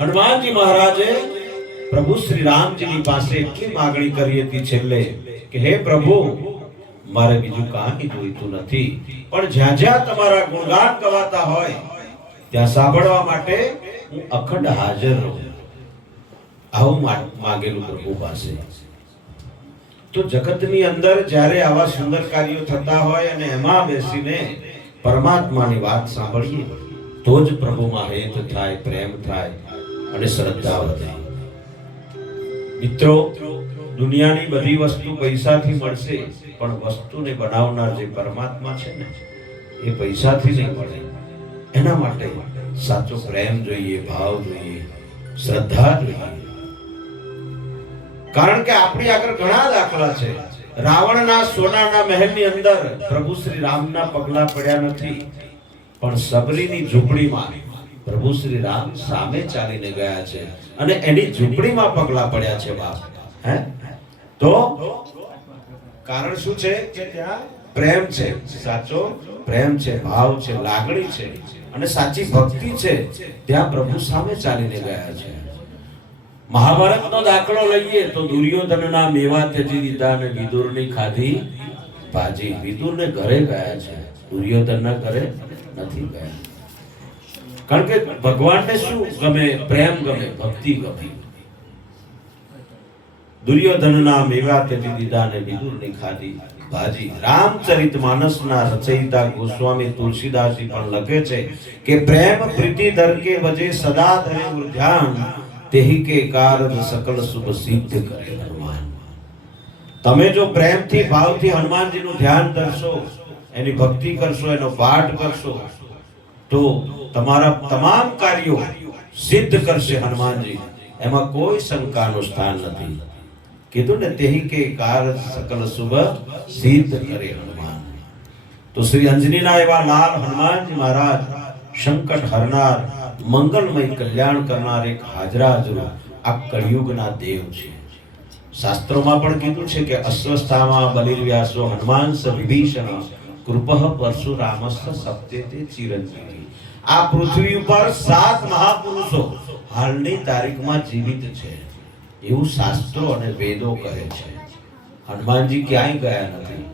હનુમાનજી મહારાજે પ્રભુ શ્રી રામજીની પાસે એટલી માગણી કરી હતી છેલ્લે કે હે પ્રભુ, મારે બીજું કાંઈ જોઈતું નથી, પણ જ્યાં જ્યાં તમારા ગુણગાન ગવાતા હોય ત્યાં સાંભળવા માટે હું અખંડ હાજર રહું. આવું માગેલું પ્રભુ પાસે. તો જગતની અંદર જ્યારે આવા સુંદર કાર્યો થતા હોય અને એમાં બેસીને પરમાત્માની વાત સાંભળીએ તો જ પ્રભુમાં હેત થાય, પ્રેમ થાય અને શ્રદ્ધા વધે. મિત્રો, દુનિયાની બધી વસ્તુ પૈસાથી મળશે, પણ વસ્તુને બનાવનાર જે પરમાત્મા છે ને, એ પૈસાથી નહીં મળે. એના માટે સાચો પ્રેમ જોઈએ, ભાવ જોઈએ, શ્રદ્ધા જોઈએ. કારણ કે આપણી આગળ ઘણા દાખલા છે. રાવણના સોનાના મહેલની અંદર પ્રભુ શ્રી રામના પગલા પડ્યા નથી, પણ સબરીની ઝૂંપડીમાં પ્રભુ શ્રી રામ સામે ચાલીને ગયા છે અને એની ઝૂંપડીમાં પગલા પડ્યા છે. બાપ, હે તો કારણ શું છે કે ત્યાં પ્રેમ છે, સાચો પ્રેમ છે, ભાવ છે, લાગણી છે અને સાચી ભક્તિ છે. ત્યાં પ્રભુ સામે ચાલીને ગયા છે. મહાભારતનો દાખલો લઈએ તો દુર્યોધનના મેવા ત્યજી દીધા અને વિદુરની ખાધી ભાજી. વિદુરને ઘરે ગયા છે, દુર્યોધનના ઘરે નથી ગયા. કારણ કે ભગવાનને શું ગમે? પ્રેમ ગમે, ભક્તિ ગમે. દુર્યોધનના મેવા ત્યજી દીધા અને વિદુરની ખાધી ભાજી. રામચરિતમાનસના રચયિતા ગોસ્વામી તુલસીદાસજી પણ લખે છે કે પ્રેમ પ્રીતિ ધર કે વજે સદા ધરે ધ્યાન, તેહી કે કારજ સકલ શુભ સિદ્ધ કરે હનુમાન. તમે જો પ્રેમથી ભાવથી હનુમાનજીનું ધ્યાન ધરશો, એની ભક્તિ કરશો, એનો પાઠ કરશો, તો તમારા તમામ કાર્યો સિદ્ધ કરશે હનુમાનજી. એમાં કોઈ શંકાનું સ્થાન નથી. કીધું ને, તેહી કે કારજ સકલ શુભ સિદ્ધ કરે હનુમાન. તો શ્રી અંજનીના એવા લાલ હનુમાનજી મહારાજ સંકટ હરનાર, મંગલમય કલ્યાણ કરનાર એક હાજરાજરો આ કળિયુગના દેવ છે. શાસ્ત્રોમાં પણ કીધું છે કે અસ્વસ્થામાં બલિર્વ્યાસો હનુમાનસ વિભીષણ કૃપઃ પરશુરામસ્ત સપ્તેતે ચિરંજીવી. આ પૃથ્વી ઉપર 7 મહાપુરુષો હાલની તારીખમાં જીવિત છે એવું શાસ્ત્રો અને વેદો કહે છે. હનુમાનજી ક્યાંય ગયા નથી.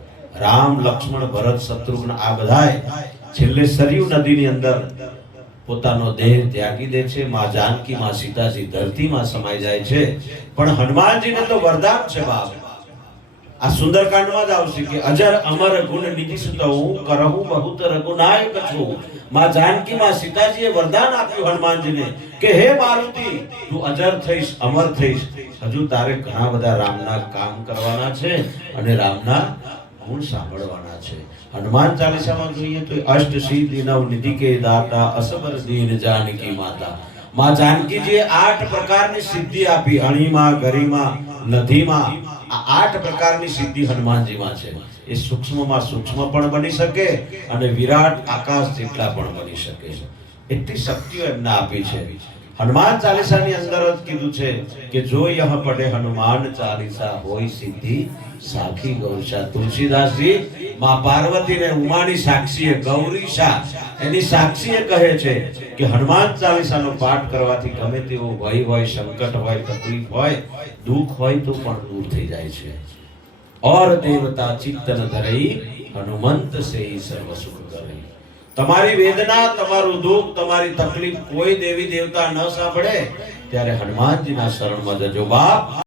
રામ, લક્ષ્મણ, ભરત, શત્રુઘ્ન આ બધાય છેલ્લે સરયુ નદીની અંદર પોતાનો દેહ ત્યાગી દે છે. માં જાનકી, માં સીતાજી ધરતીમાં સમાઈ જાય છે. પણ હનુમાનજીને તો વરદાન છે બાપ. આ સુંદરકાંડમાં જ આવશે કે અજર અમર ગુણ નિધિ સુત હું કરહું બહુત રઘુનાયક છું. માં જાનકી, માં સીતાજીએ વરદાન આપ્યું હનુમાનજીને કે હે મારુતિ, તું અજર થઈશ, અમર થઈશ. હજુ તારે ઘણા બધા રામના કામ કરવાના છે અને રામના ગુણ સાંભળવાના છે. હનુમાન ચાલીસામાં જોઈએ તો અષ્ટ સિદ્ધિ નવ નિધિ કે દાતા, અસબર દીન જાનકી માતા. માં જાનકીજીએ 8 પ્રકારની સિદ્ધિ આપી. અણીમાં, ગરિમા, નદીમાં આ 8 પ્રકારની સિદ્ધિ હનુમાનજીમાં છે. એ સૂક્ષ્મમાં સૂક્ષ્મ પણ બની શકે અને વિરાટ આકાશ જેટલા પણ બની શકે. એટલી શક્તિઓ એમને આપી છે. હનુમાન ચાલીસાની અંદર જ કીધું છે કે જો યહ પઢે હનુમાન ચાલીસા હોય સિદ્ધિ સાખી ગૌરીશા. તુલસીદાસજી માં પાર્વતીને ઉમાની સાક્ષીએ, ગૌરીશા એની સાક્ષીએ કહે છે કે હનુમાન ચાલીસાનો પાઠ કરવાથી ગમે તેવો ભય હોય, સંકટ હોય, તકલીફ હોય, દુઃખ હોય તો પણ દૂર થઈ જાય છે. ઓર દેવતા ચિત્તન ધરઈ હનુમંત સે સર્વ સુખ કરે. તમારી વેદના, તમારું દુઃખ, તમારી તકલીફ કોઈ દેવી દેવતા ન સાંભળે ત્યારે હનુમાનજીના શરણમાં જજો બાપ.